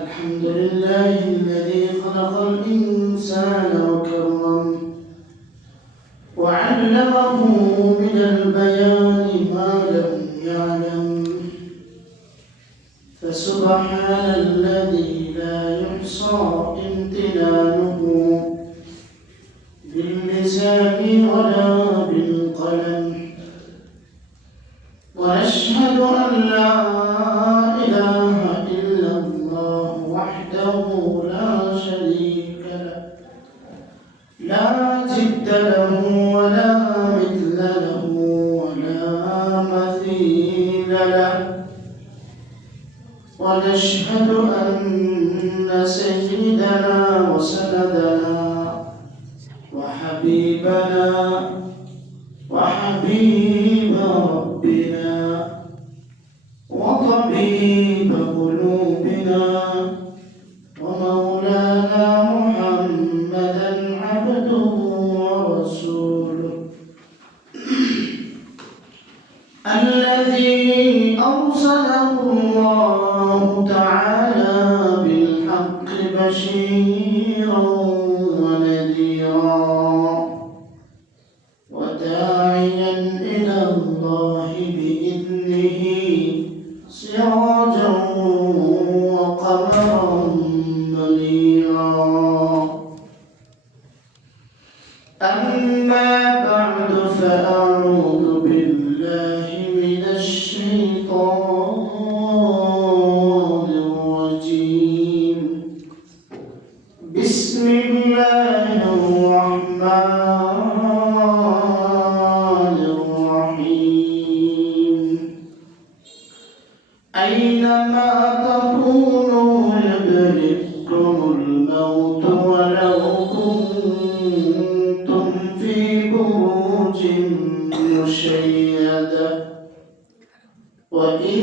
الحمد لله الذي خلق الإنسان وكرمه وعلمه من البيان ما لم يعلم، فسبحان الذي لا يحصى امتنانه باللسان ولا بالقلم. ونشهد أن لا إله إلا الله وحده لا شريك له، لا جد له ولا مثل له ولا مثيل له. ونشهد أن سيدنا وسندنا وحبيبنا وحبيب ربنا وطبيب قلوبنا ومولانا محمدا عبده ورسوله الذي أرسله الله تعالى بالحق بشيرا ونذيرا وداعيا إلى الله بإذنه سراجا وقمرا منيرا. أما بعد فأعوذ بالله من الشيطان الرجيم. بسم الله الرحمن الرحيم. أينما تكونوا يدرككم الموت ولو كنتم في بروج مشيدة، وإن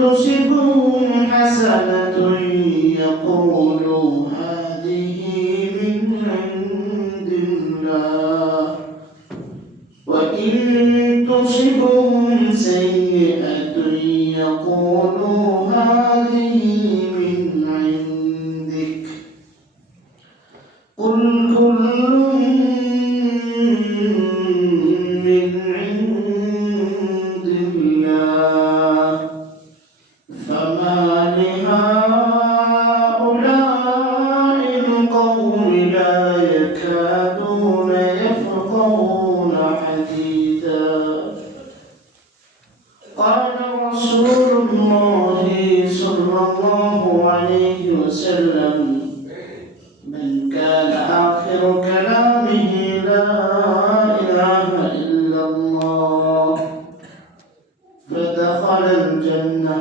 تصبهم حسنة يقولوا هذه من عند الله، وإن تصبهم سيئة يقولوا هذه من عندك. قل كل من عند الله، فما لهؤلاء القوم لا يكادون يفقهون حديثا. قال رسول الله صلى الله عليه وسلم: من كان آخر كلامه لا إله إلا الله فدخل الجنة،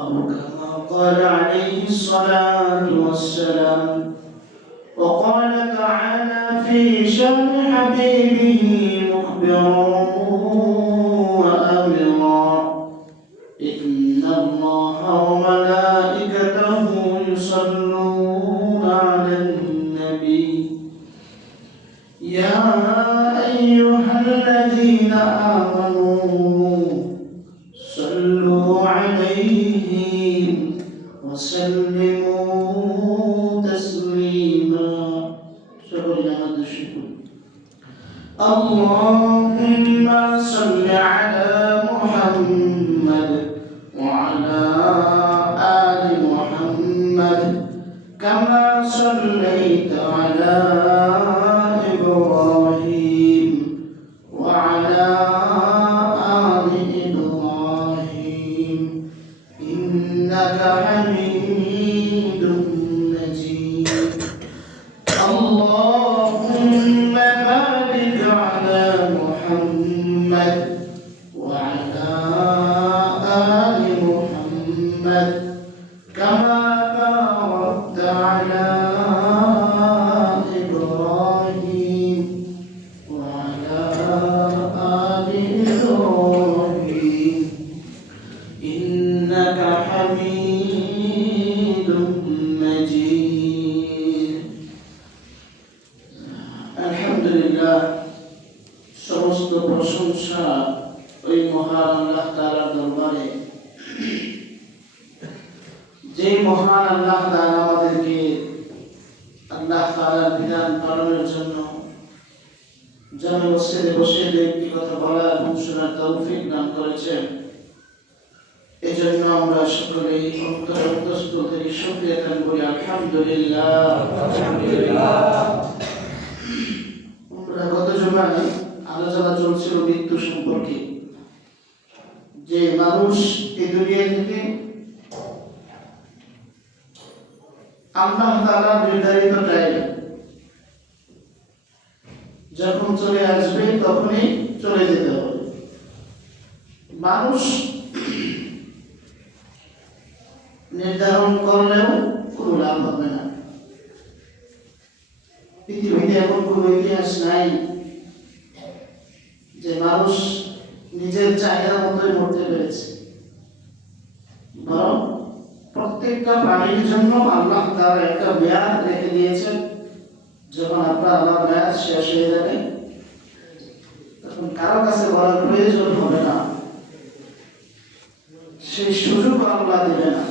أو كما قال عليه الصلاة والسلام. وقال تعالى في شأن حبيبه مخبرا وأمرا: إن الله وملائكته يصلون على النبي يا أيها الذين آمنوا صلوا عليه وسلموا تسليما. اللهم صل على محمد وعلى آل محمد كما صليت على إبراهيم وعلى آل إبراهيم إنك حميد مجيد. اللهم بارك على محمد وعلى آل محمد كما باركت على إبراهيم وعلى آل إبراهيم إنك حميد مجيد. আলহামদুলিল্লাহ, সমস্ত প্রশংসা ওই মহান আল্লাহ তাআলার দরবারে। যে মহান আল্লাহ তাআলা আমাদেরকে আল্লাহ তাআলার বিধান পালনের জন্য জনমসজিদে বসে একটি কথা বলা এবং শোনার তৌফিক দান করেছেন, এজন্য আমরা সকলেই অন্তরস্থল থেকে শুকরিয়া আদায় করি। আলহামদুলিল্লাহ। আমরা গত জুমায় আলোচনা চলছিল মৃত্যু সম্পর্কে, যে মানুষ এই দুনিয়া থেকে আল্লাহ তাআলার নির্ধারিত টাইম যখন চলে আসবে তখনই চলে যেতে হবে। মানুষ নির্ধারণ করলেও কোনো লাভ হবে না। পৃথিবীতে এমন কোনো ইতিহাস নাই যে মানুষ নিজের চাহিদা মতোই মরতে পেরেছে, বরং প্রত্যেকটা প্রাণীর জন্য আল্লাহ তাআলা একটা মেয়াদ রেখে দিয়েছেন। যখন আপনার আল্লাহ মেয়াদ শেষ হয়ে যাবে তখন কারো কাছে বলার প্রয়োজন হবে না, সেই সুযোগ আল্লাহ দেবে না।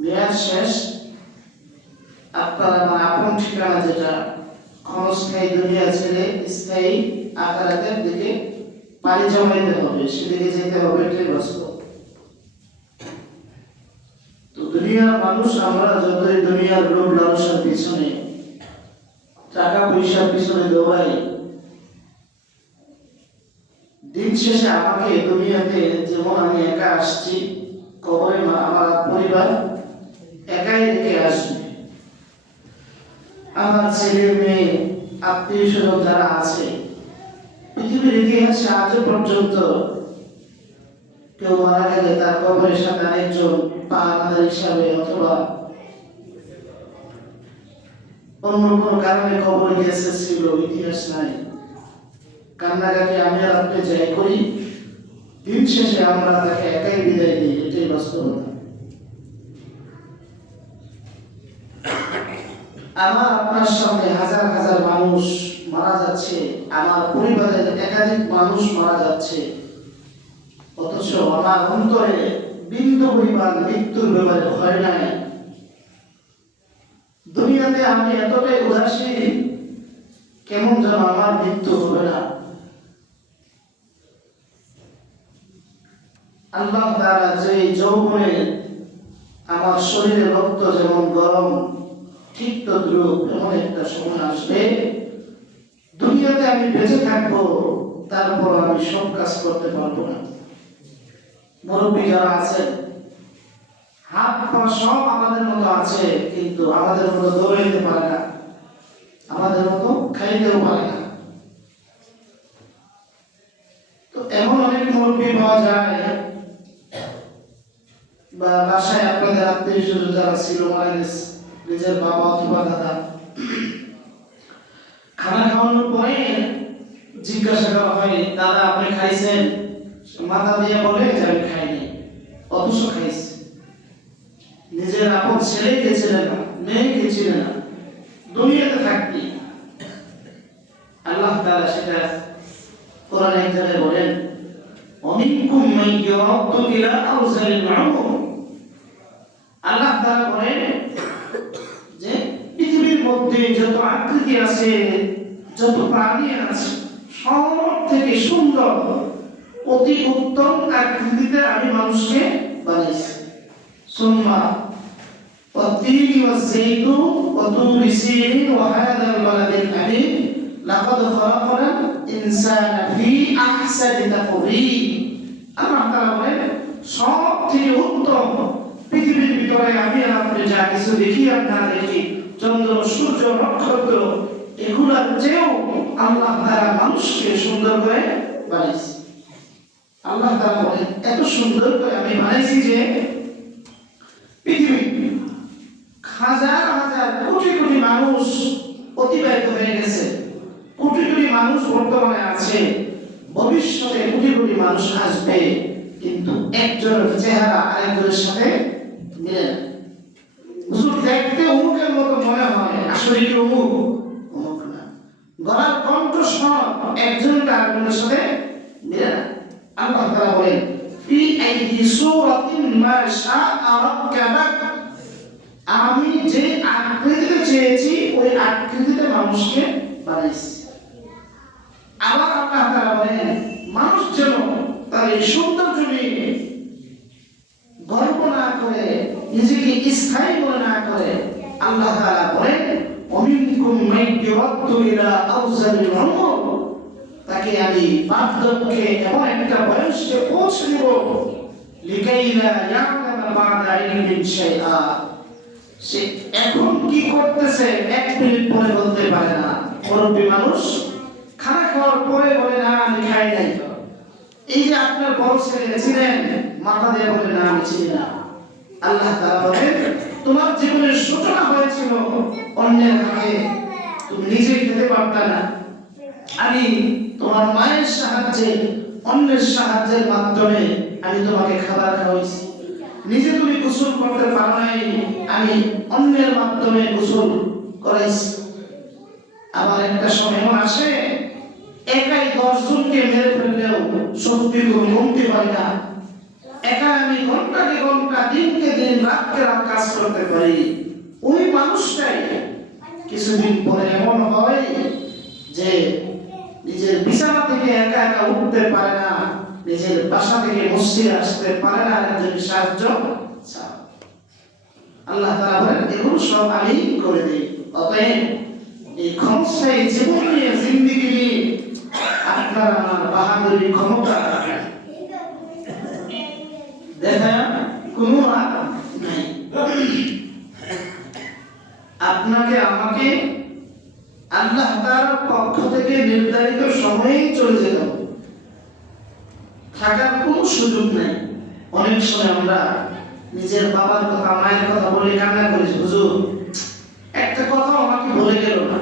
মেয়াদ শেষ, আপনার আমার আপন ঠিকানা যেটা ক্ষণস্থায়ী দুনিয়া ছেড়ে স্থায়ী আখিরাতের দিকে পাড়ি জমাইতে হবে, সেদিকে যেতে হবে, এটাই বাস্তব। তো দুনিয়ার মানুষ আমরা যতই দুনিয়ার লোভ লালসার পিছনে, টাকা পয়সার পিছনে দৌড়াই, দিন শেষে আমাকে দুনিয়াতে যেমন আমি একা আসছি, কবরে আমার পরিবার একাই রেখে আসবে। আমার ছেলে মেয়ে আত্মীয় স্বজন যারা আছে, পৃথিবীর ইতিহাসে আজও পর্যন্ত কেউ মারা গেলে তার কবরের সাথে আরেকজন পাহারাদার হিসাবে অথবা অন্য কোনো কারণে কবরে গেছে ছিল, ইতিহাস নাই। কান্নাকাটি আমি আর আপনি যাই করি, দিন শেষে আমরা তাকে একাই বিদায় দিই, এটাই বাস্তবতা। আমার আপনার সামনে হাজার হাজার মানুষ মারা যাচ্ছে, আমার পরিবারের একাধিক মানুষ মারা যাচ্ছে, অথচ আমার অন্তরে বিন্দু পরিমাণ মৃত্যুর ব্যাপারে ভয় নাই। দুনিয়াতে আমি এতটাই উদাসীন, কেমন যেন আমার মৃত্যু হবে না। আল্লাহ তাআলা যে যৌবনে আমার শরীরে রক্ত যেমন গরম, ঠিক তদ্রূপ এমন একটা সময় আসবে দুনিয়াতে আমি বেঁচে থাকবো, তারপর আমি সব কাজ করতে পারবো না। মুরব্বী যারা আছেন, হাত পা সব আমাদের মতো আছে, কিন্তু আমাদের মতো দৌড়াইতে পারে না, আমাদের মতো খাইতেও পারে না। তো এমন অনেক মুরব্বী পাওয়া যায়, বা বাসায় আপনাদের আত্মীয় স্বজন যারা ছিল মারা গেছে, নিজের বাবা অথবা দাদা, খানা খাওয়ানোর পরে জিজ্ঞাসা করা হয়, দাদা আপনি খাইছেন? মাথা দিয়ে বলে যে আমি খাইনি, অথচ খাইছে। নিজের আপন ছেলেকে ছিলেন না, মেয়েকে ছিলেন না, দুনিয়াতে থাকতে। আল্লাহ তাআলা সেটা কোরআনে একখানে বলেন, অমিনকুম মান ইউরাদ্দু ইলা আরযালিল উমুর। আল্লাহ তাআলা বলেন যে পৃথিবীর মধ্যে যত আকৃতি আছে, যত প্রাণী আছে, সব থেকে সুন্দর অতি উত্তম আকৃতিতে আমি মানুষকে বানিয়েছি। সুম্মা والتين والزيتون وطور سينين وهذا البلد الأمين لقد خلقنا الإنسان في أحسن تقويم। আল্লাহ তাআলা বলেন সব থেকে উত্তম পৃথিবীর ভিতরে আমি আর আপনি যা কিছু দেখি আর না দেখি, চন্দ্র সূর্য নক্ষত্র, এগুলোর চেয়েও আল্লাহ তাআলা মানুষকে সুন্দর করে বানিয়েছে। আল্লাহ তাআলা বলেন এত সুন্দর করে আমি বানাইছি যে পৃথিবী হাজার হাজার কোটি কোটি মানুষ অতিবাহিত হয়ে গেছে, কোটি কোটি মানুষ বর্তমানে আছে, ভবিষ্যতে কোটি কোটি মানুষ আসবে, কিন্তু একজনের চেহারা আরেকজনের সাথে মিলে না। হুজুর দেখতে অমুকের মতো মনে হয়, আসলে কি অমুক? অমুক না। গলার কণ্ঠস্বর একজনের আরেকজনের সাথে মিলে না। আল্লাহ তাআলা বলেন ফি আইয়ি সূরাতিন মা শাআ রাক্কাবাক আমি যে আকৃতিতে চেয়েছি ওই আকৃতিতে মানুষকে বানাইছি। আবার আল্লাহ তাআলা বলেন মানুষ যেন তার এই সৌন্দর্য নিয়ে গর্ব না করে, নিজেকে স্থায়ী মনে না করে, আল্লাহ তাআলা বলেন অমিনকুম মাইয়ুরাদ্দু ইলা আওজালিল উমর, তাকে আমি বার্ধক্যে এমন একটা বয়সে পৌঁছে দেব লিকাইলা ইয়ালামা বা'দা ইলমিন শাইআ, সে এখন কি করতেছে 1 মিনিট পরে বলতে পারে না। মুরব্বী মানুষ খানা খাওয়ার পরে বলে না আমি খাই নাই। এই যে আপনার বড় ছেলে ছিলেন, মাথা দিয়ে বলে না আমি চিনি না। আল্লাহ তাআলা বলেন তোমার জীবনের সূচনা হয়েছিল অন্যের হাতে, তুমি নিজে খেতে পারতা না, আমি তোমার মায়ের সাহায্যে, অন্যের সাহায্যের মাধ্যমে আমি তোমাকে খাবার খাওয়াইছি। নিজে তুমি গোসল করতে পারো নাই, আমি অন্যের মাধ্যমে গোসল করাইছি। আবার একটা সময় এমন আসে একাই 10 জনকে মেরে ফেললেও শক্তি কমতে পারি না, একা আমি ঘন্টাকে ঘন্টা, দিনকে দিন, রাতকে রাত কাজ করতে পারি। ওই মানুষটাই কিছুদিন পরে এমন হয় যে নিজের বিছানা থেকে একা একা উঠতে পারে না, নিজের বাসা থেকে মসজিদে আসতে পারে না, একজন সাহায্য চায়। আল্লাহ তাআলা বলেন এগুলো সব আমি করে দেই। অতএব এই ক্ষমতায় জীবন নিয়ে, জিন্দেগি নিয়ে আপনার আমার বাহাদুরি ক্ষমতা দেখা কোনো নাই। আপনাকে আমাকে আল্লাহ তাআলার পক্ষ থেকে নির্ধারিত সময়েই চলে যেতে হবে, থাকার কোনো সুযোগ নাই। অনেক সময় আমরা নিজের বাবার কথা, মায়ের কথা বলে কান্না করি, হুজুর একটা কথা আমাকে বলে গেল না,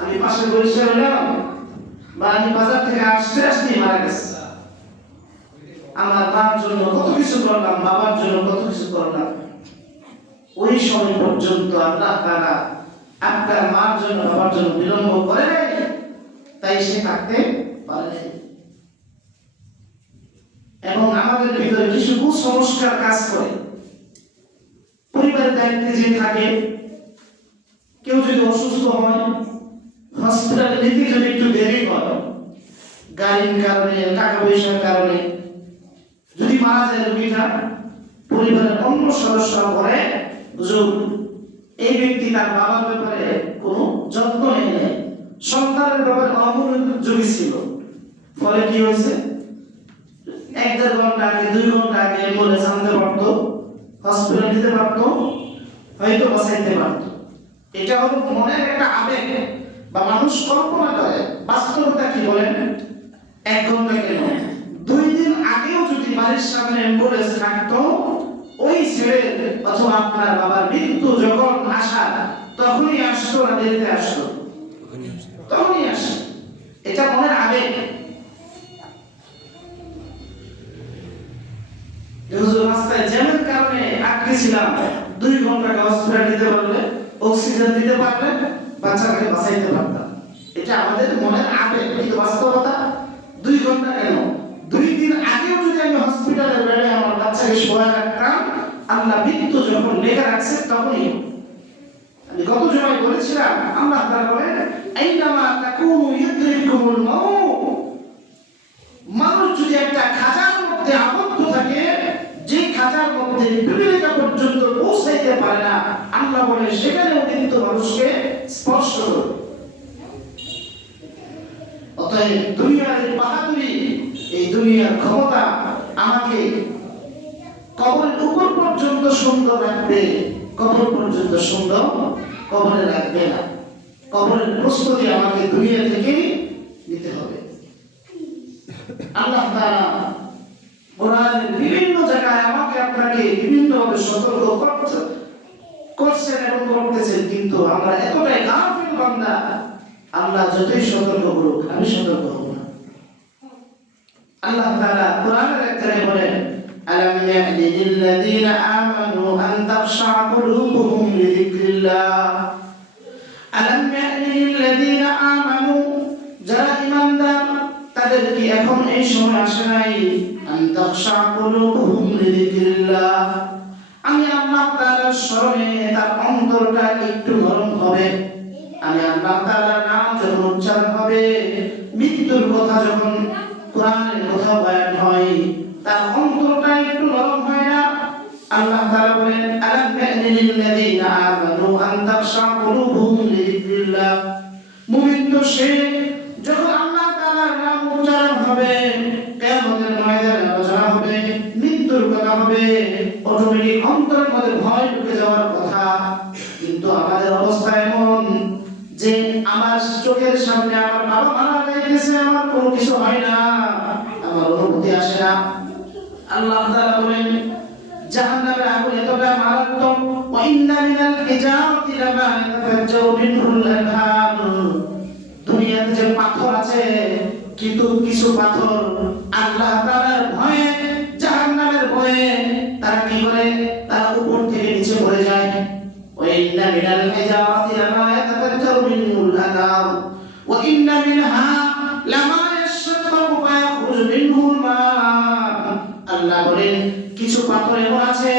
আমি পাশে বসে রইলাম বা আমি বাজার থেকে আসতে আসতে মারা গেছে। আমার মার জন্য কত কিছু করলাম, বাবার জন্য কত কিছু করলাম, ওই সময় পর্যন্ত আল্লাহ তাআলা আপনার মার জন্য, বাবার জন্য বিলম্ব করে নাই, তাই সে থাকতে পারে নাই। এবং আমাদের ভিতরে কিছু কুসংস্কার কাজ করে। পরিবারের দায়িত্বে যে থাকে, কেউ যদি অসুস্থ হয়, হসপিটালে নিতে যদি একটু দেরি হয়, গাড়ির কারণে, টাকা পয়সার কারণে যদি মারা যায় রোগীটা, পরিবারের অন্য সদস্যরা বলে হুজুর এই ব্যক্তি তার বাবার ব্যাপারে কোনো যত্ন নেয় নাই, সন্তানের ব্যাপারে অমনোযোগী ছিল, ফলে কি হয়েছে 1-1.5 ঘন্টা আগে, 2 ঘন্টা আগে অ্যাম্বুলেন্স আনতে পারতো, হসপিটাল নিতে পারতো, হয়তো বাঁচাইতে পারতো। এটা হলো মনের একটা আবেগ বা মানুষ কল্পনা করে। বাস্তবতা কি বলেন? 1 ঘন্টা কেন, 2 দিন আগেও যদি বাড়ির সামনে অ্যাম্বুলেন্স থাকতো, ওই ছেলের অথবা আপনার বাবার মৃত্যু যখন আসা তখনই আসতো না দেরিতে আসতো? তখনই আসে। এটা মনের আবেগ। রাস্তায় জ্যামের কারণে আটকে ছিলাম, 2 ঘন্টা হসপিটাল নিতে পারলে, অক্সিজেন দিতে পারলে বাচ্চাকে বাঁচাইতে পারতাম। এটা আমাদের মনের আবেগ, কিন্তু বাস্তবতা 2 ঘন্টা কেন, 2 দিন আগেও যদি আমি হসপিটালের বেডে আমার বাচ্চাকে শোয়া রাখতাম, আল্লাহ মৃত্যু যখন লেখা রাখছে তখনই। আমি গত জমায় বলেছিলাম আল্লাহ তাআলা বলেন আইনামা তাকুনু ইউদরিকুমুল মাউত, মানুষ যদি একটা খাঁচার মধ্যে আবদ্ধ থাকে, যে খাঁচার মধ্যে পিপিলিকা পর্যন্ত পৌঁছাইতে পারে না, আল্লাহ বলে সেখানেও কিন্তু মানুষকে স্পর্শ করে। অতএব দুনিয়ার বাহাদুরি, এই দুনিয়ার ক্ষমতা আমাকে কবরের উপর পর্যন্ত সুন্দর রাখবে, কবর পর্যন্ত সুন্দর কবরে রাখবে না। কবরের প্রস্তুতি আমাকে দুনিয়া থেকে নিতে হবে। আল্লাহ তাআলা কোরআনের বিভিন্ন জায়গায় আমাকে আপনাকে বিভিন্নভাবে সতর্ক করছেন এবং করতেছেন, কিন্তু আমরা এতটাই গাফিল বান্দা, আল্লাহ যতই সতর্ক করুক আমি সতর্ক হব না। আল্লাহ তাআলা কোরআনের এক জায়গায় বলেন আলাম ইয়াহদি লিল্লাযীনা আমানু আন তাখশা কুলুবুহুম লিযিকরিল্লাহ, আলাম ইয়াহদি লিল্লাযীনা আমানু, যারা ঈমানদার তাদের কি এখন এই সময় আসে নাই আন তাখশা কুলুবুহুম লিযিকরিল্লাহ, আমি আল্লাহ তাআলা তাআলার স্মরণে তার অন্তরটা একটু নরম হবে। আমি আল্লাহ তাআলার নাম যখন উচ্চারণ হবে, মৃত্যুর কথা যখন কোরআনের কথা বয়ান হয়, তার অন্তরটা একটু নরম হয় না? আল্লাহ তাআলা বলেন, আলাম ইয়া'নি লিল্লাযীনা আমানু আন তাখশা কুলুবুহুম লিযিকরিল্লাহ। মুমিন তো সে যখন আল্লাহ তাআলার নাম উচ্চারণ হবে, কিয়ামতের ময়দানে আলোচনা হবে, মৃত্যুর কথা হবে, অটোমেটিক অন্তরের মধ্যে ভয় ঢুকে যাওয়ার কথা। কিন্তু আমাদের অবস্থা এমন যে আমার চোখের সামনে আমার বাবা মারা যাইতেছে, আমার কোনো কিছু হয় না, আমার অনুভূতি আসে না। আল্লাহ তাআলা বলেন, জাহান্নামের আগুন এতটা মারাত্মক, ওয়া ইন্না মিনাল হিজারতি লামা ইয়াতাফাজ্জারু মিনহুল আনহার। দুনিয়াতে যে পাথর আছে, কিন্তু কিছু পাথর আল্লাহ তাআলার ভয়ে, জাহান্নামের ভয়ে তারা কি করে, তারা উপর থেকে নিচে পড়ে যায়। ওয়া ইন্না মিনাল হিজারতি লামা ইয়াতাফাজ্জারু মিনহুল আনহার ওয়া ইন্না মিনহা লামা ইয়াশাক্কাকু ফায়াখরুজু মিনহুল মা। আল্লাহ বলেন, কিছু পাথর এমন আছে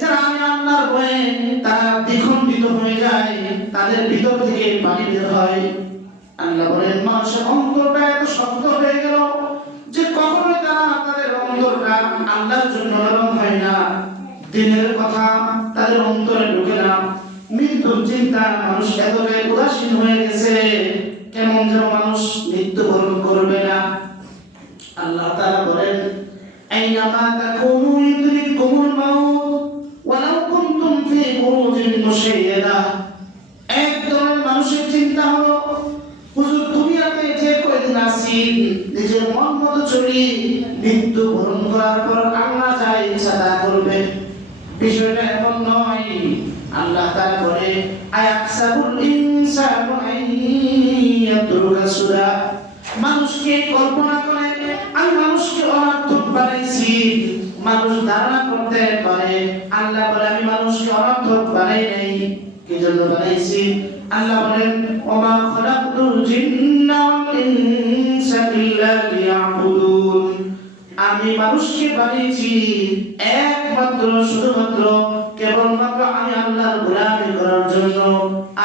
যারা আমি আল্লাহর ভয়ে তারা দ্বিখণ্ডিত হয়ে যায়, তাদের ভিতর থেকে পানি বের হয়। আল্লাহ বলেন, মানুষের অন্তরটা এত শক্ত হয়ে গেল যে কখনোই তারা তাদের অন্তরটা আল্লাহর জন্য নরম হয় না। দিনের কথা তাদের অন্তরে ঢোকে না। মৃত্যুর চিন্তা মানুষ এতটাই উদাসীন হয়ে গেছে, কেমন যেন মানুষ মৃত্যুবরণ করবে না। আল্লাহ তাআলা বলেন, আইনামা তাকুনু ইউদরিকুমুল মাউত ওয়ালাউ কুনতুম ফি বুরুজিন মুশাইয়াদা। একদল মানুষের চিন্তা হলো, হুজুর দুনিয়াতে যে কয়দিন আছি নিজের মন মতো চলি, মৃত্যু বরণ করার পর আল্লাহ যা ইচ্ছা তা করবে। বিষয়টা এমন নয়। আল্লাহ তাআলা বলে, আয়াহসাবুল ইনসানু আইয়াতুরকা সুদা। মানুষকে কল্পনা করে আমি মানুষকে অনর্থক বানাইছি। মানুষ ধারণা করতে পারে, আল্লাহ বলে আমি মানুষকে অনর্থক বানাই নাই। কি জন্য বানাইছি? আল্লাহ বলেন, ওমা খালাকতুল জিন্না ওয়াল ইনসা ইল্লা লিয়াবুদুন। আমি মানুষকে বানিয়েছি একমাত্র শুধুমাত্র কেবলমাত্র আমি আল্লাহর গোলামি করার জন্য,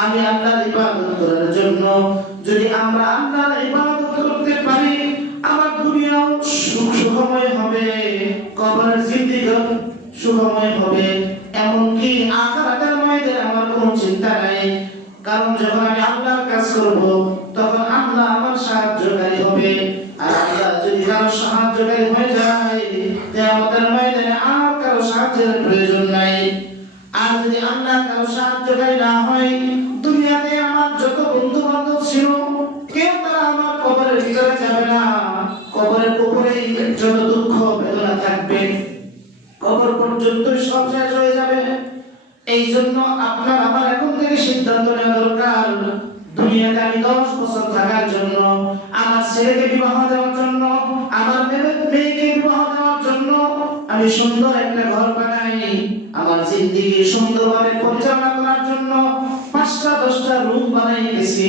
আমি আল্লাহর ইবাদত করার জন্য। যদি আমরা আল্লাহর ইবাদত করতে পারি, আমার দুনিয়াও সুখময় হবে, কবরের জিন্দেগিও সুখময় হবে, এমনকি আখিরাতের ময়দানে আমার কোনো চিন্তা নাই। কারণ যখন আমি আল্লাহর কাজ করব, তখন আল্লাহ আমার সাহায্যকারী হবে। আর আল্লাহ যদি কারো সাহায্যকারী হয়ে যায়, কিয়ামতের ময়দানে আর কারো সাহায্যের প্রয়োজন নাই। আর যদি আল্লাহ কারো সাহায্যকারী না হয়, দুনিয়াতে আমার যত বন্ধু বান্ধব ছিল, কেউ তারা আমার কবরের ভিতরে যাবে না। কবরের উপরেই যত দুঃখ বেদনা থাকবে, কবর পর্যন্ত সব শেষ হয়ে যাবে। এই জন্য আপনার আমার এখন থেকে সিদ্ধান্ত নেওয়া দরকার, দুনিয়াতে আমি 10 বছর থাকার জন্য, আমার ছেলেকে বিবাহ দেওয়ার জন্য, আমার মেয়েকে বিবাহ দেওয়ার জন্য আমি সুন্দর একটা ঘর বানাই, আমার জিন্দেগি সুন্দরভাবে পরিচালনা করার জন্য 5টা 10টা রুম বানাই গেছি,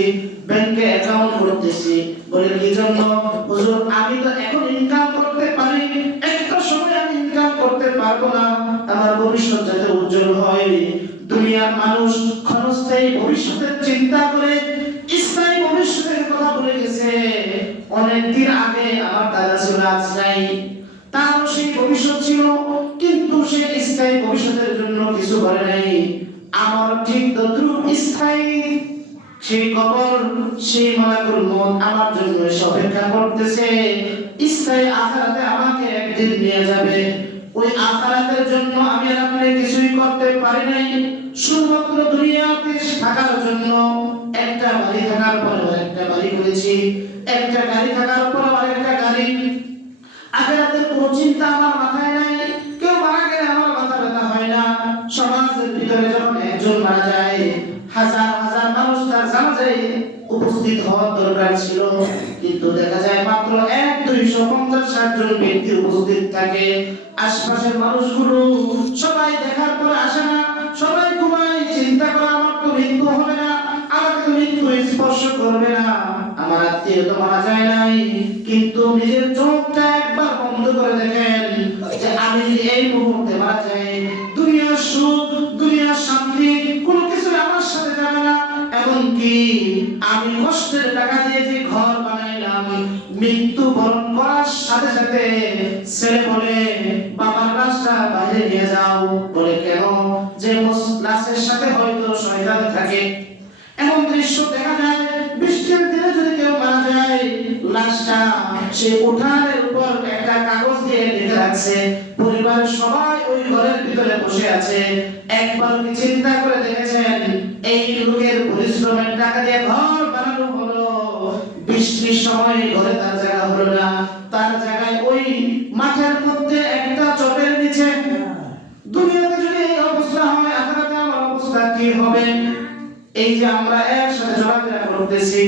ব্যাংকে অ্যাকাউন্ট করতেছি। বলে কি জন্য? হুজুর আমি তো এখন ইনকাম করতে পারি, একটা সময় আমি ইনকাম করতে পারবো না, আমার ভবিষ্যৎ যাতে উজ্জ্বল হয়। দুনিয়ার মানুষ ক্ষণস্থায়ী ভবিষ্যতের চিন্তা করে স্থায়ী ভবিষ্যতের কথা ভুলে গেছে। অনেকদিন আগে আমার দাদা ছিল, আজ নাই, তারও সেই ভবিষ্যৎ ছিল, কিন্তু সে স্থায়ী ভবিষ্যতের জন্য কিছু করে নাই। আমার ঠিক তদ্রূপ স্থায়ী সেই কবর, সেই মালাকুল মউত আমার জন্য অপেক্ষা করতেছে। স্থায়ী আখিরাতে আমাকে একদিন নিয়ে যাবে। ওই আখিরাতের জন্য আমি আর আপনি কিছুই করতে পারি নাই, শুধুমাত্র দুনিয়াতে থাকার জন্য। একটা বাড়ি থাকার পর আরেকটা বাড়ি করেছি, একটা গাড়ি থাকার পর আরেকটা গাড়ি। আখিরাতের কোনো চিন্তা আমার মাথায় নাই। কেউ মারা গেলে আমার মাথা ব্যথা হয় না। সমাজের ভিতরে যখন একজন মারা যায়, হাজার হাজার মানুষ তার জানাজায় উপস্থিত হওয়ার দরকার ছিল, কিন্তু দেখা যায় মাত্র 1-250-60 জন ব্যক্তি উপস্থিত থাকে। আশপাশের মানুষগুলো সবাই দেখার পর আসে না, সবাই ঘুমায়, চিন্তা করে আমার তো মৃত্যু হবে না, আমাকে তো মৃত্যু স্পর্শ করবে না, আমার আত্মীয় তো মারা যায় নাই। কিন্তু নিজের চোখটা একবার বন্ধ করে দেখেন যে আমি এই মুহূর্তে মারা যাই, দুনিয়ার সুখ, দুনিয়ার আমি কষ্টের টাকা দিয়ে যে ঘর বানাইলাম, মৃত্যু বরণ করার সাথে সাথে ছেলে বলে বাবার লাশটা বাইরে নিয়ে যাও। বলে কেন? যে লাশের সাথে হয়তো শয়তান থাকে। এমন দৃশ্য দেখা যায়, বৃষ্টির দিনে যদি কেউ মারা যায়, লাশটা সে উঠানের উপর একটা কাগজ দিয়ে ঢেকে রাখছে, পরিবারের সবাই ওই ঘরের ভিতরে বসে আছে। একবার কি চিন্তা করে দেখেছেন এই লোকের পরিশ্রমের টাকা দিয়ে ঘর বানানো হলো, বৃষ্টির সময় ঘরে তার জায়গা হলো না, তার জায়গায় ওই মাঠের মধ্যে একটা চটের নিচে। দুনিয়াতে যদি এই অবস্থা হয়, আখিরাতে আমার অবস্থা কি হবে? এই যে আমরা একসাথে চলাফেরা করতেছি,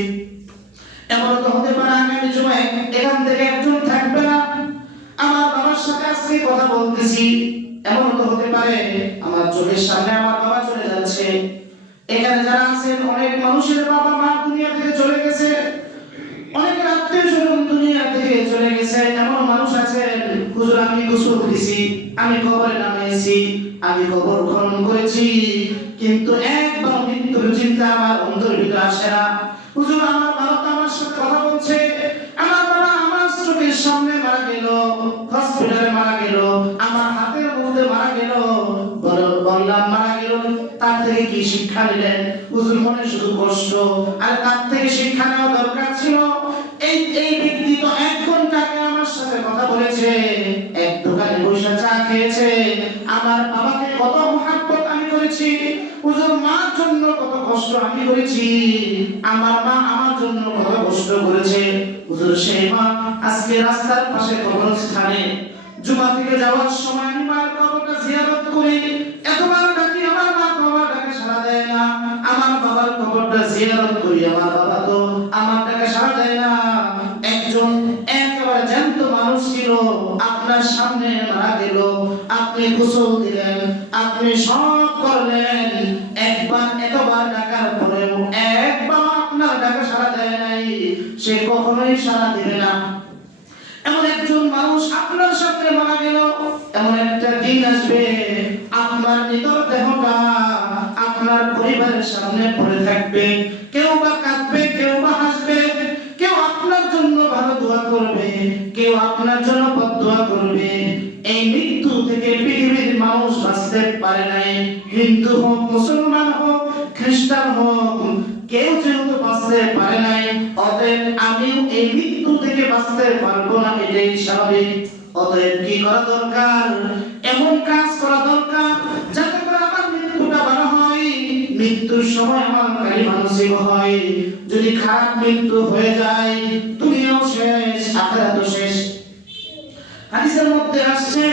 এমন তো হতে পারে আগামী জুমায় এখান থেকে একজন থাকবে না। আমার বাবার সাথে আজকে কথা বলতেছি, এমন তো হতে পারে আমার চোখের সামনে আমার বাবা চলে যাচ্ছে। এখানে যারা আছেন অনেক মানুষের বাবা মা দুনিয়া থেকে চলে গেছে, অনেকের আত্মীয় স্বজন দুনিয়া থেকে চলে গেছে। এমন মানুষ আছেন, হুজুর আমি গোসল দিছি, আমি কবরে নামাইছি, আমি কবর খনন করেছি, কিন্তু একবার মৃত্যুর চিন্তা আমার অন্তরের ভিতরে আসে না। হুজুর আমার বাবা তো আমার সাথে কথা বলছে, আমার বাবা আমার চোখের সামনে মারা গেল, হসপিটালে মারা গেল, আমার হাতের মধ্যে মারা গেল। বললাম মারা গেল, তার থেকে কি শিক্ষা নিলেন? হুজুর মনে শুধু কষ্ট। আর তার থেকে শিক্ষা নেওয়া দরকার ছিল, এই ব্যক্তি তো 1 ঘন্টা আগে আমার সাথে কথা বলেছে, এক দোকানে বসে চা খেয়েছে, আমার বাবাকে কত মহব্বত আমি করেছি, হুজুর মার জন্য কত কষ্ট আমি করেছি, আমার মা আমার জন্য কত কষ্ট করেছে। হুজুর সেই মা আজকে রাস্তার পাশে কবরস্থানে জুমা থেকে যাওয়ার সময় আমি মার কবরটা জিয়ারত করি, এতবার ডাকি আমার মা বাবার ডাকে সাড়া দেয় না, আমার বাবার কবরটা জিয়ারত করি, আমার বাবা তো আমার ডাকে সাড়া দেয় না। একজন একেবারে জ্যান্ত মানুষ ছিল, আপনার সামনে মারা গেল, আপনি গোসল দিলেন, আপনি সব করলেন, একবার এতবার ডাকার পরেও একবার আপনার ডাকে সাড়া দেয় নাই, সে কখনোই সাড়া দিবে না। এমন একজন মানুষ আপনার সামনে মারা গেল, এমন একটা দিন আসবে আপনার নিতর দেহটা আপনার পরিবারের সামনে পড়ে থাকবে, কেউ বা কাঁদবে, কেউ বা হাসবে, কেউ আপনার জন্য ভালো দোয়া করবে, কেউ আপনার জন্য বদদোয়া করবে। এই মৃত্যু থেকে পৃথিবীর মানুষ বাঁচতে পারে নাই, হিন্দু হোক, মুসলমান হোক, খ্রিস্টান হোক, কেউ যেহেতু বাঁচতে পারে নাই, অতএব আমিও এই মৃত্যু থেকে বাঁচতে পারবো না, এটাই স্বাভাবিক। অতএব কি করা দরকার? এমন কাজ করা দরকার যাতে করে আমার মৃত্যুটা ভালো হয়, মৃত্যুর সময় আমার কালিমা নসিব হয়। যদি খারাপ মৃত্যু হয়ে যায়, দুনিয়াও শেষ, আখিরাতও শেষ। হাদিসের মধ্যে আসছে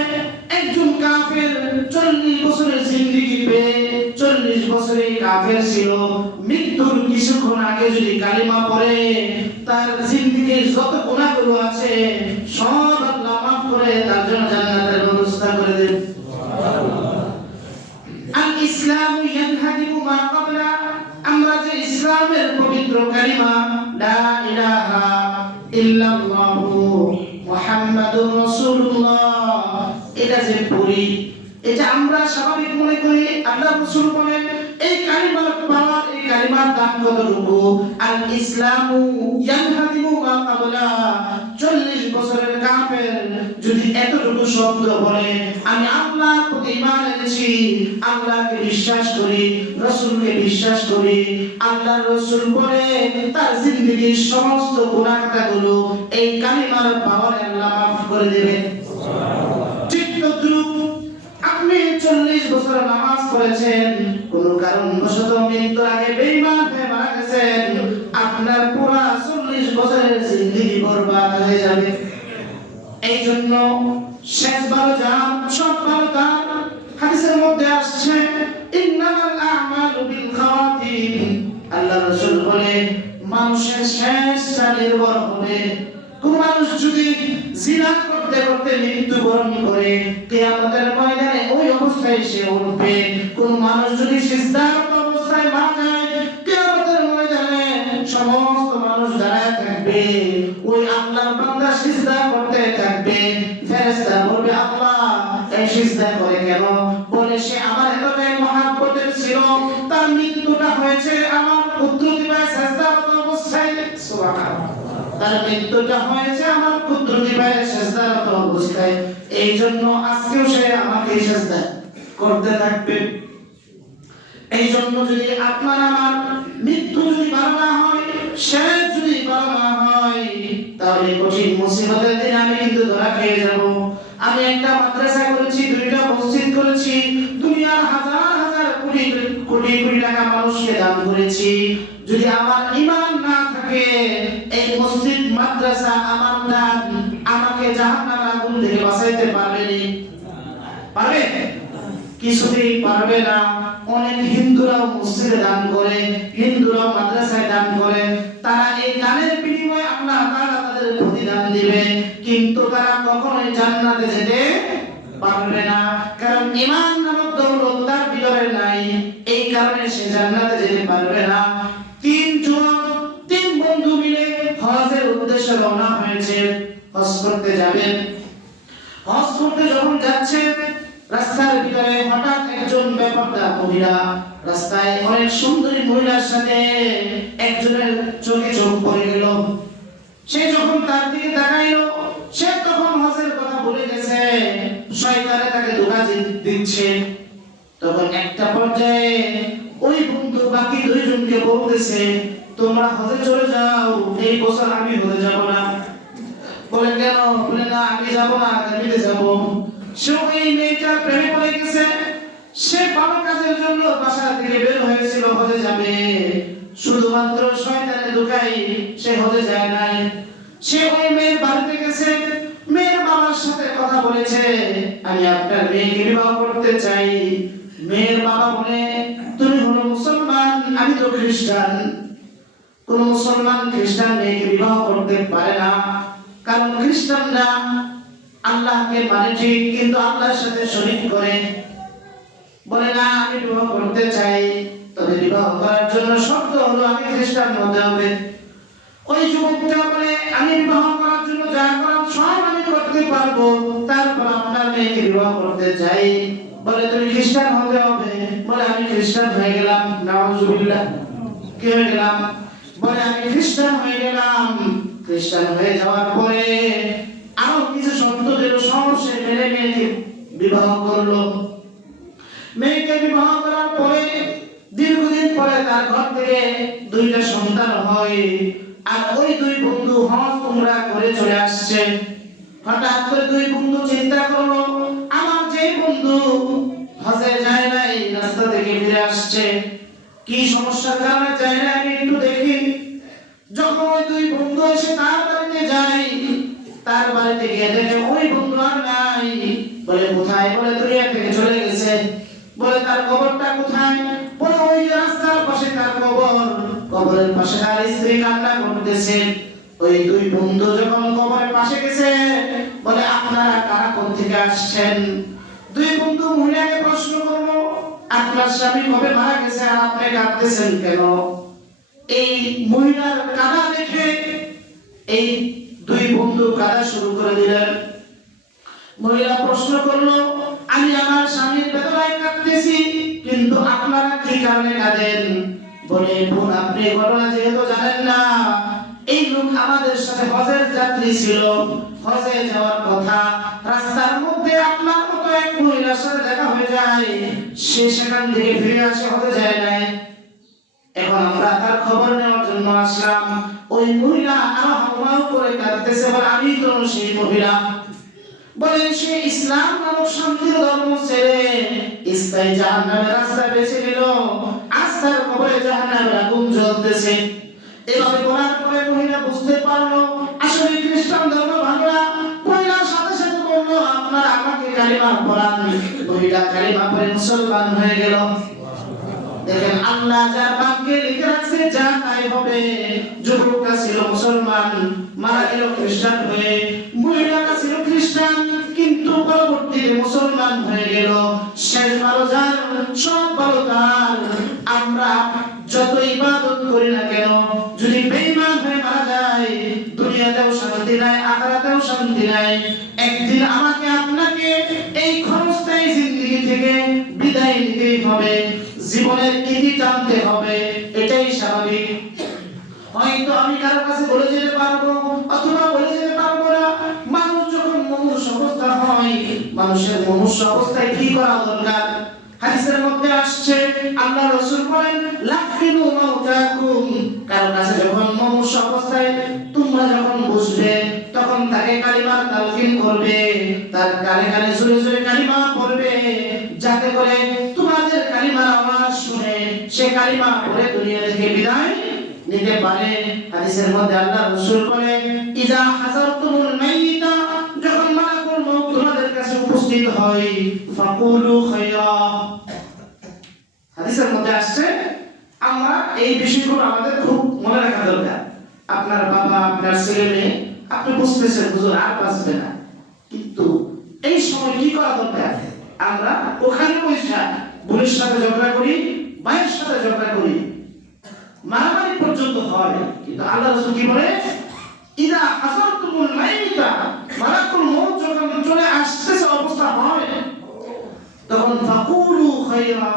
একজন কাফের 40 বছরের জিন্দেগি পেয়ে, 40 বছরের কাফের ছিল, মৃত্যুর কিছুক্ষণ আগে যদি কালিমা পড়ে, তার জিন্দেগির যত গুনাহগুলো আছে সব আল্লাহ মাফ করে তার জন্য জান্নাতের ব্যবস্থা করে দেন। সুবহানাল্লাহ। আল ইসলাম ইয়ানহাদিমু মা ক্বাবলা, আমরা যে ইসলামের পবিত্র কালিমা লা ইলাহা ইল্লাল্লাহু মুহাম্মাদুর রাসূলুল্লাহ, এটা যে পড়ি, এটা আমরা স্বাভাবিক মনে করি, আল্লাহ রাসূল বলেন এই কালিমার পাওয়ার, এই কালিমার দাম কতটুকু। আল ইসলামু ইয়ানহাদিমু মা ক্বাবলা, 40 বছরের কাফের যদি এতটুকু শব্দ বলে, আমি আল্লাহর প্রতি ঈমান এনেছি, আল্লাহকে বিশ্বাস করি, রাসূলকে বিশ্বাস করি, আল্লাহর রাসূল বলে তার জিন্দেগীর সমস্ত গুনাহগুলো এই কালিমার পাওয়ারে আল্লাহ মাফ করে দেবেন। সুবহানাল্লাহ। ঠিক তদ্রুপ আপনি 40 বছর নামাজ পড়েছেন, কোন কারণবশত মৃত্যুর আগে বেঈমান হয়ে মারা গেছেন, আপনার পুরা 40 বছরের জিন্দেগি বরবাদ হয়ে যাবে। এই জন্য শেষ ভালো যান, সব ভালো যান। হাদিসের মধ্যে আসছে ইন্নামাল আ'মালু বিল খাওয়াতিম, আল্লাহ রাসূল বলে মানুষের শেষটা নির্ভর হবে। কোন মানুষ যদি জিনা করতে করতে মৃত্যুবরণ করে, কিয়ামতের ময়দানে ওই অবস্থায় সে উঠবে। কোন মানুষ যদি সিজদারত অবস্থায় মারা যায়, কিয়ামতের ময়দানে সমস্ত মানুষ দাঁড়ায় থাকবে, ওই আল্লাহর বান্দা সিজদা করতে থাকবে। ফেরেশতা বলবে আল্লাহ এই সিজদা করে কেন? বলে সে আমার এতটাই মহব্বতের ছিল, তার মৃত্যুটা হয়েছে আমার কুদরতি বা সিজদারত সুবহানাল্লাহ। তার মৃত্যুটা হয়েছে আমার কুদরতি পায়ে সিজদারত অবস্থায়, এই জন্য আজকেও সে আমাকে সিজদা করতে থাকবে। এই জন্য যদি আপনার আমার মৃত্যু যদি ভালো না হয়, শেষ যদি ভালো না হয়, তাহলে কঠিন মুসিবতের দিন আমি কিন্তু ধরা খেয়ে যাব। আমি একটা মাদ্রাসা করেছি, দুইটা মসজিদ করেছি, দুনিয়ার হাজার হাজার কোটি কোটি কোটি টাকা মানুষকে দান করেছি, যদি আমার ঈমান না থাকে, এই মসজিদ মাদ্রাসা আমার দান আমাকে জাহান্নামের আগুন থেকে বাঁচাইতে পারবে না? পারবে? কিছুতেই পারবে না। অনেক হিন্দুরাও মসজিদে দান করে, হিন্দুরাও মাদ্রাসায় দান করে, তারা এই দানের বিনিময়ে আল্লাহ তাআলা তাদের প্রতিদান দিবে, কিন্তু তারা কখনোই জান্নাতে যেতে পারবে না, কারণ ঈমান নামক দৌলত তার ভিতরে নাই, এই কারণে সে জান্নাতে যেতে পারবে না। তিন বন্ধু মিলে হজের উদ্দেশ্যে রওনা হয়েছে, হজ করতে যাবেন। হজ করতে যখন যাচ্ছে, রাস্তার ভিতরে হঠাৎ একজন বেপরদা মহিলা, রাস্তায় অনেক সুন্দরী মহিলার সাথে একজনের চোখে চোখ পড়ে গেল। সে যখন তার দিকে তাকাইলো, সে তখন হজের কথা ভুলে গেছে, শয়তানে তাকে ধোঁকা দিচ্ছে। তখন একটা পর্যায়ে ওই বন্ধু বাকি দুইজনকে বলতেছে, তোমরা হজে চলে যাও, এই বছর আমি হজে যাব না। বলে কেন? বলে না, আমি যাব না, আগামীতে যাব। সে ওই মেয়েটার প্রেমে পড়ে গেছে। সে ভালো কাজের জন্য বাসা থেকে বের হয়েছিল, হজে যাবে, শুধুমাত্র শয়তানের ধোঁকায় সে হজে যায় নাই। সে ওই মেয়ের বাড়িতে গেছে, মেয়ের বাবার সাথে কথা বলেছে, আমি আপনার মেয়েকে বিবাহ করতে চাই। মেয়ের বাবা বলে, তুমি হলো মুসলমান, আমি তো খ্রিস্টান, কোন মুসলমান খ্রিস্টান মেয়েকে বিবাহ করতে পারে না, কারণ খ্রিস্টানরা আল্লাহকে মানে ঠিক, কিন্তু আল্লাহর সাথে শরীক করে। বলে না, আমি বিবাহ করতে চাই, তবে বিবাহ করার জন্য শর্ত হলো আমি খ্রিস্টান হতে হবে। ওই যুবকটা বলে, আমি বিবাহ করার জন্য যা করার সব আমি করতে পারবো, তারপর আপনার মেয়েকে বিবাহ করতে চাই। বলে তুমি খ্রিস্টান হতে হবে। বলে আমি খ্রিস্টান হয়ে গেলাম। নাউজুবিল্লাহ। কি হয়ে গেলাম? বলে আমি খ্রিস্টান হয়ে গেলাম। খ্রিস্টান হয়ে যাওয়ার পরে আরো কিছু শর্ত দিল, সে মেনে মেয়েকে বিবাহ করলো। মেয়েকে বিবাহ করার পরে দীর্ঘদিন পরে তার ঘর থেকে দুইটা সন্তান হয়। আর ওই দুই বন্ধু হজ উমরা করে চলে আসছে। হঠাৎ করে দুই বন্ধু চিন্তা করলো, আমার যে বন্ধু হজে যায় নাই, রাস্তা থেকে ফিরে আসছে, কি সমস্যার কারণে যায় না, আমি একটু দেখি। যখন ওই দুই বন্ধু এসে তার বাড়িতে যায়, তার বাড়িতে গিয়ে দেখে ওই বন্ধু আর নাই। বলে কোথায়? বলে দুনিয়া থেকে চলে গেছে। বলে তার কবরটা কোথায়? বলে ওই যে রাস্তার পাশে তার কবর, কবরের পাশে তার স্ত্রী কান্না করতেছে। ওই দুই বন্ধু যখন কবরের পাশে গেছে, বলে আপনারা কারা কোথা থেকে আসছেন? দুই বন্ধু মহিলাকে প্রশ্ন করলো, আপনার স্বামী কবে মারা গেছে আর আপনি কাঁদতেছেন কেন? এই মহিলার কাঁদা দেখে এই দুই বন্ধু কাঁদা শুরু করে দিলেন। মহিলা প্রশ্ন করলো, আমি আমার স্বামীর বেদনায় কাঁদতেছি, কিন্তু আপনারা কি কারণে কাঁদেন? বলে বোন, আপনি ঘটনা যেহেতু জানেন না, এই লোক আমাদের সাথে হজের যাত্রী ছিল, হজে যাওয়ার কথা, রাস্তার মধ্যে আপনার মতো এক মহিলার সাথে দেখা হয়ে যায়, সে সেখান থেকে ফিরে আসে, হজে যায় নাই। এখন আমরা তার খবর নেওয়ার জন্য আসলাম। ওই মহিলা আরো হাউমাউ করে কাঁদতেছে, বলে আমি তো সেই মহিলা। বলেন সে ইসলাম নামক শান্তির ধর্ম ছেড়ে স্থায়ী জাহান্নামের রাস্তা বেছে নিল, আস্থার কবরে জাহান্নামের আগুন জ্বলতেছে। এভাবে বলার পরে মহিলা বুঝতে পারলো আসলে খ্রিস্টান ধর্ম ভালো না। মহিলার সাথে সাথে বললো, আপনারা আমাকে কালিমা পড়ান। মহিলা কালিমা পড়ে মুসলমান হয়ে গেল। দেখেন আল্লাহ যার ভাগ্যে লিখে রাখছে যা তাই হবে। যুবকটা ছিল মুসলমান, মারা গেল খ্রিস্টান হয়ে। মহিলাটা ছিল খ্রিস্টান, কিন্তু পরবর্তীতে মুসলমান হয়ে গেল। শেষ ভালো যার, সব ভালো তার। আমরা যত ইবাদত করি না কেন, যদি বেঈমান হয়ে মারা যায়, দুনিয়াতেও শান্তি নাই, আখিরাতেও শান্তি নাই। একদিন আমাকে আপনাকে এই ক্ষণস্থায়ী জিন্দেগি থেকে বিদায় নিতেই হবে, জীবনের ইতি টানতে হবে, এটাই স্বাভাবিক। হয়তো আমি কারো কাছে বলে যেতে পারবো অথবা বলে যেতে পারবো না। মানুষ যখন মুমূর্ষ অবস্থা হয়, মানুষের মুমূর্ষ অবস্থায় কি করা দরকার? হাদিসের মধ্যে আসছে আল্লাহ রাসূল বলেন লাকিনু মাউতাকুম, কারো কাছে যখন মুমূর্ষ অবস্থায় তোমরা যখন বসবে তখন তাকে কালিমা তালকিন করবে, তার কানে কানে জোরে জোরে কালিমা পড়বে, যাতে করে তোমাদের কালিমার আওয়াজ শুনে সে কালিমা পড়ে দুনিয়া থেকে বিদায় নিতে পারে। হাদিসের মধ্যে আল্লাহ রাসূল বলেন ইজা হাযারতুমুল মাইয়িতা, যখন মালাকুল মউত তোমাদের কাছে উপস্থিত হয় ফাকুলু খায়রা। হাদিসের মধ্যে আসছে আমরা এই বিষয়গুলো আমাদের খুব মনে রাখা দরকার। আপনার বাবা আপনার ছেলে মেয়ে আপনি বুঝতেছেন হুজুর আর বাঁচবে না, কিন্তু এই সময় কি করা দরকার? আমরা ওখানে বসে বোনের সাথে ঝগড়া করি, ভাইয়ের সাথে ঝগড়া করি, মারামারি পর্যন্ত হয়, কিন্তু আল্লাহ রাসূল কি বলে ইদা হাযারতুমুল মাইতা, মালাকুল মউত যখন চলে আসতেছে অবস্থা হয় তখন ফাকুলু খায়রা,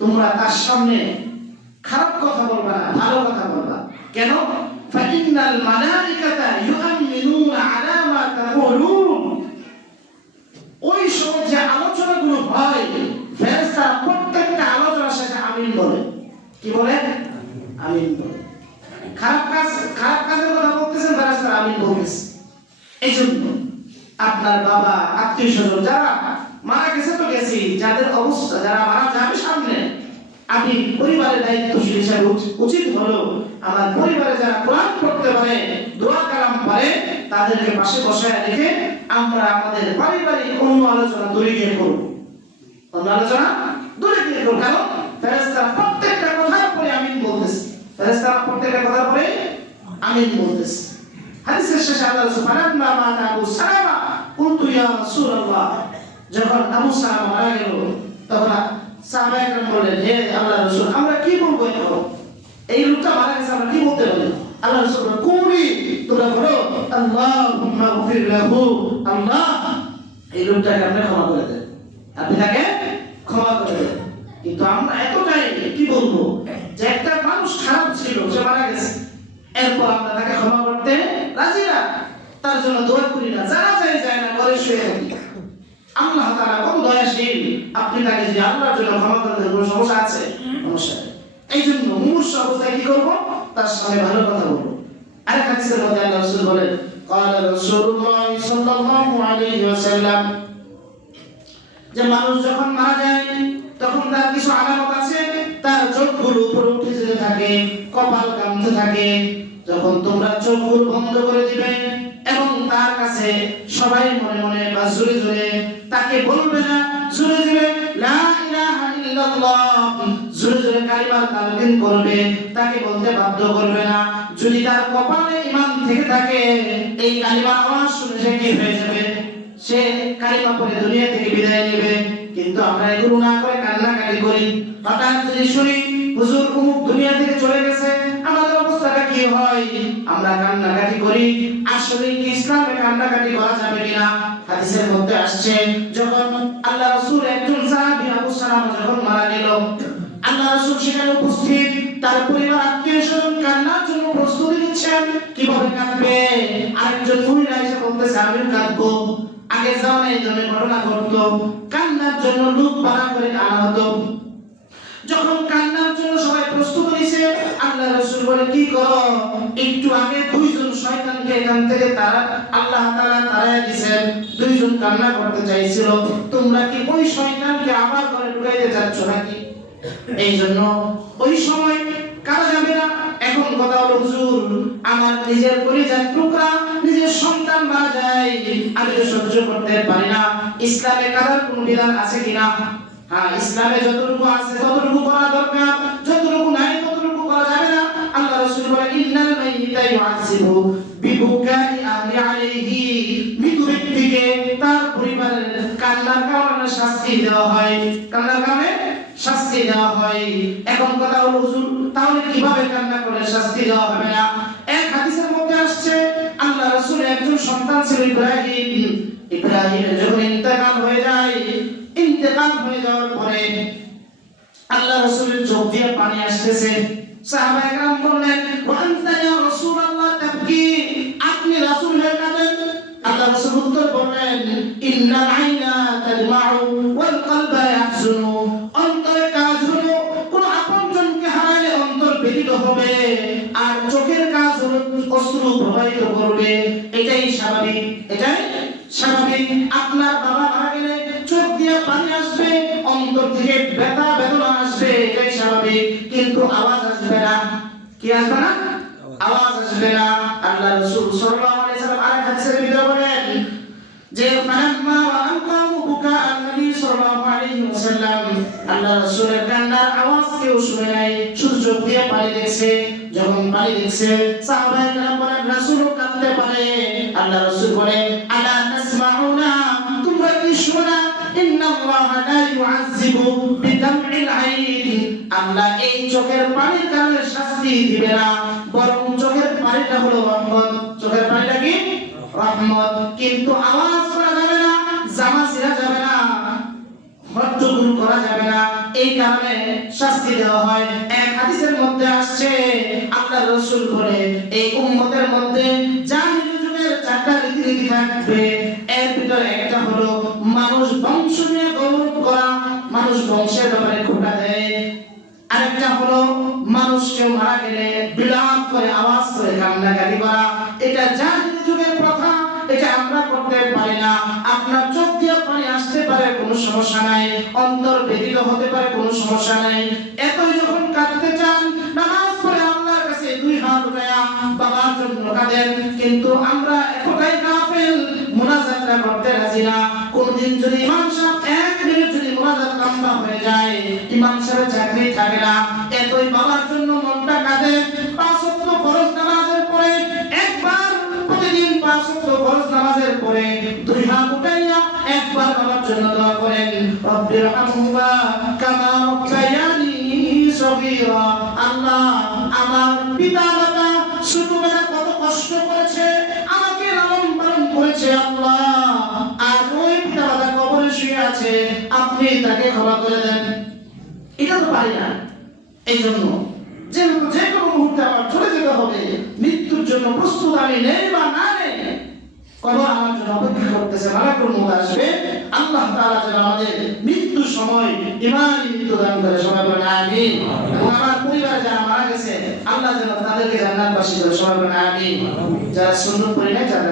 তোমরা তার সামনে খারাপ কথা বলবা না, ভালো কথা বলবা। কেন? ফাইন্নাল মালাইকাতা ইউআমিনুনা আলা মা তাকুলুন, ওই সময় যে আলোচনাগুলো হয় ফেরেশতারা প্রত্যেকটা আলোচনার শেষে আমিন বলে। কি বলে? আমিন বলে। খারাপ কাজের কথা বলতেছেন ফেরেশতারা আমিন বলতেছে। এইজন্য আপনার বাবা আত্মীয় স্বজন যারা মারা গেছে তো গেছি, যাদের অবস্থা যারা মারা যাবে সামনে, আমি পরিবারের দায়িত্বশীল হিসেবে উচিত হলো আমার পরিবারে যারা কোরআন পড়তে পারে, দোয়া কালাম পারে, তাদেরকে পাশে বসায় রেখে আমরা আমাদের পারিবারিক অন্য আলোচনা দূরে গিয়ে করব। অন্য আলোচনা দূরে গিয়ে করব, কারণ ফেরেশতারা প্রত্যেকটা কথার পরে আমিন বলতেছে। ফেরেশতারা প্রত্যেকটা কথার পরে আমিন বলতেছে। হাদিসের শেষে আল্লাহ রাসূল ফালাম্মা মাতা আবু সালামা কুলতু ইয়া রাসূলুল্লাহ, যখন আবু সালামা মারা গেল তখন সাহাবায়ে কেরাম বললেন হে আল্লাহর রাসূল আমরা কি বলবো এখন? এই লোকটা মারা গেছে, আমরা কি বলতে পারি? আল্লাহ রাসূল বলেন কুলি, তোমরা বলো আল্লাহুম্মা গফির লাহু, আল্লাহ এই লোকটাকে আপনি ক্ষমা করে দেন, আপনি তাকে ক্ষমা করে দেন। কিন্তু আমরা এতটাই কি বলবো যে একটা মানুষ খারাপ ছিল, সে মারা গেছে, এরপর আমরা তাকে ক্ষমা করতে রাজি না, তার জন্য দোয়া করি না, জানা যায় না, করে শুয়ে থাকি। আল্লাহ তাআলা কত দয়াশীল, আপনি তাকে যদি আল্লাহর জন্য ক্ষমা করে দেন, কোনো সমস্যা আছে? সমস্যা নেই। এই জন্য মুমূর্ষ অবস্থায় কি করব? তার সাথে ভালো কথা বলবো। আরেক হাদিসের মধ্যে আল্লাহ রাসূল বলেন قال রাসূলুল্লাহ সাল্লাল্লাহু আলাইহি ওয়াসাল্লাম, যে মানুষ যখন মারা যায় তখন তার কিছু আলামত আছে, তার চোখগুলো উপরে উঠে যেতে থাকে, কপাল কাঁপতে থাকে। যখন তোমরা চোখগুলো বন্ধ করে দিবে এবং তার কাছে সবাই মনে মনে বা জোরে জোরে তাকে বলবে না, জোরে জোরে লা ইলাহা ইল্লাল্লাহ, জোরে জোরে কালিমা তালকিন করবে, তাকে বলতে বাধ্য করবে না। যদি তার কপালে ঈমান থেকে থাকে, এই কালিমার আওয়াজ শুনে সে কি হয়ে যাবে? সে কালিমা পড়ে দুনিয়া থেকে বিদায় নেবে। কিন্তু আমরা এগুলো না করে কান্নাকাটি করি। হঠাৎ যদি শুনি হুজুর অমুক দুনিয়া থেকে চলে গেছে, আমাদের অবস্থাটা কি হয়? আমরা কান্নাকাটি করি। আসলে কি ইসলামে কান্নাকাটি করা যাবে কিনা? হাদিসের মধ্যে আসছে যখন আল্লাহ রাসূল একজন সাহাবী আবু সালামা যখন মারা গেল, আল্লাহ রাসূল সেখানে উপস্থিত, তার পরিবার আত্মীয়স্বজন কান্নার জন্য প্রস্তুতি নিচ্ছেন, কিভাবে কাঁদবে। আরেকজন মহিলা এসে বলতেছে আমিও কাঁদবো। আগে জামানায় এই ধরনের ঘটনা ঘটতো, কান্নার জন্য লোক ভাড়া করে আনা হতো। যখন কান্নার জন্য সবাই প্রস্তুত হয়েছে, আল্লাহ রাসূল বলে কি করো? একটু আগে দুইজন শয়তানকে এখান থেকে তারা আল্লাহ তাআলা তাড়ায় দিয়েছেন, দুইজন কান্না করতে চাইছিল, তোমরা কি ওই শয়তানকে আবার ঘরে ঢুকাইতে যাচ্ছ নাকি? এই জন্য ওই সময় কারা যাবে না। এখন কথা হলো হুজুর আমার নিজের পরিবার টুকরা, নিজের সন্তান মারা যায়, আমি তো সহ্য করতে পারি না। ইসলামে কাদার কোন বিধান আছে কিনা? হ্যাঁ, ইসলামে যতটুকু আছে ততটুকু করা দরকার, যতটুকু নাই ততটুকু করা যাবে না। আল্লাহ রাসূল বলেন ইন্নাল মাইয়িতা ইউআযিবু বিবুকাই আহলি আলাইহি, মৃত ব্যক্তিকে তার পরিবারের কান্নার কারণে শাস্তি দেওয়া হয়, কান্নার কারণে শাস্তি দেওয়া হয়। এখন কথা হলো হুজুর তাহলে কিভাবে কান্না করে শাস্তি দেওয়া হবে না? এক হাদিসের মধ্যে আসছে আল্লাহ রাসূলের একজন সন্তান ছিল ইব্রাহিম। ইব্রাহিমের যখন ইন্তেকাল হয়ে যায়, ইন্তেকাল হয়ে যাওয়ার পরে আল্লাহ রাসূলের চোখ দিয়ে পানি আসতেছে। সাহাবায়ে কেরাম বললেন, ওয়া আনতা ইয়া রাসূলুল্লাহ তাবকি, আপনি রাসূল হয়ে কাঁদেন? আল্লাহ রাসূল উত্তর বললেন, ইন্নাল আইনা তাদমাউ ওয়াল কলবা ইয়াহজুনু, অন্তরে কাজ হলো কোন আপনজনকে হারালে অন্তর ব্যথিত হবে, আর চোখের কাজ হলো অশ্রু প্রবাহিত করবে। এটাই স্বাভাবিক, এটাই স্বাভাবিক। আপনার বাবা মারা গেলে চোখ দিয়ে পানি আসবে, অন্তর থেকে ব্যথা বেদনা আসবে, এটাই স্বাভাবিক। কিন্তু আওয়াজ আসবে না। কি আসবে না? আওয়াজ আসবে না। আল্লাহ রাসূল সাল্লাল্লাহু আলাইহি ওয়াসাল্লাম আরেক হাদিসের ভিতরে বলেন যে ফালাম্মা আনকামু বুকা নবী সাল্লাল্লাহু আলাইহি ওয়াসাল্লাম, আল্লাহ রাসূলের কান্নার আওয়াজ কেউ শুনে নাই, শুধু চোখ দিয়ে পানি দেখছে। যখন পানি দেখছে, সাহাবায়ে কেরাম বলেন, রাসূলও কাঁদতে পারে। আল্লাহ রাসূল বলেন, আলা তাসমাউনা, তোমরা কি শোনো না? ইন্নাল্লাহা লা ইউআযযিবু বিদামইল আইন, আল্লাহ এই চোখের পানির কারণে শাস্তি দিবে না, বরং চোখের পানিটা হলো রহমত। চোখের পানিটা কি? রহমত। কিন্তু আওয়াজ করা যাবে না, জামা ছিঁড়া যাবে না, হট্টগোল করা যাবে না, এই কারণে শাস্তি দেওয়া হয়। এক হাদিসের মধ্যে আসছে, আল্লাহর রাসূল বলে, এই উম্মতের মধ্যে জাহিলি যুগের চারটা রীতিনীতি থাকবে। এর ভিতরে একটা হলো মানুষ বংশ নিয়ে গৌরব করা, মানুষ বংশের ব্যাপারে খোঁটা দেয়। আরেকটা হলো মানুষ কেউ মারা গেলে বিলাপ করে, আওয়াজ করে কান্নাকাটি করা। এটা জাহিলি যুগের প্রথা, এটা আমরা করতে পারি না। আপনার চোখ দিয়ে পানি আসতে পারে, কোনো সমস্যা নাই, অন্তর ব্যথিত হতে পারে, কোনো সমস্যা নাই। এতই যখন কাঁদতে চান, নামাজ পড়ে আল্লাহর কাছে দুই হাত উঠায়া বাবার জন্য কাঁদেন। কিন্তু আমরা এতটাই গাফিল, মুনাজাতটা করতে রাজি না। কোনদিন যদি ইমাম সাহেব এক মিনিট যদি মুনাজাত লম্বা হয়ে যায়, ইমাম সাহেবের চাকরি থাকে না, এতই বাবার জন্য মনটা কাঁদে। পাঁচ ওয়াক্ত ফরজ নামাজের পরে একবার, প্রতিদিন পাঁচ ওয়াক্ত ফরজ নামাজের পরে দুই হাত উঠাইয়া একবার বাবার জন্য দোয়া করেন, রব্বিরহামহুমা কামা রাব্বায়ানি সগীরা। আল্লাহ, আমার পিতা মাতা ছোটবেলায় কত কষ্ট করেছে, আমাকে লালন পালন করেছে আল্লাহ, আর ওই পিতা মাতা কবরে শুয়ে আছে, আপনি তাকে ক্ষমা করে দেন। এটা তো পারি না। এই জন্য যে কোনো মুহূর্তে আমার চলে যেতে হবে, মৃত্যুর জন্য প্রস্তুত আমি নেই বা না নেই, কবর আমার জন্য অপেক্ষা করতেছে, মালাকুল মউত আসবে। আল্লাহ তাআলা যেন আমাদের মৃত্যুর সময় ঈমানি মৃত্যু দান করে, সবাই বলেন আমিন। এবং আমার পরিবারে যারা মারা গেছে, আল্লাহ যেন তাদেরকে জান্নাতবাসী করে, সবাই বলেন আমিন। যারা সুন্নাত পড়ে নাই, যারা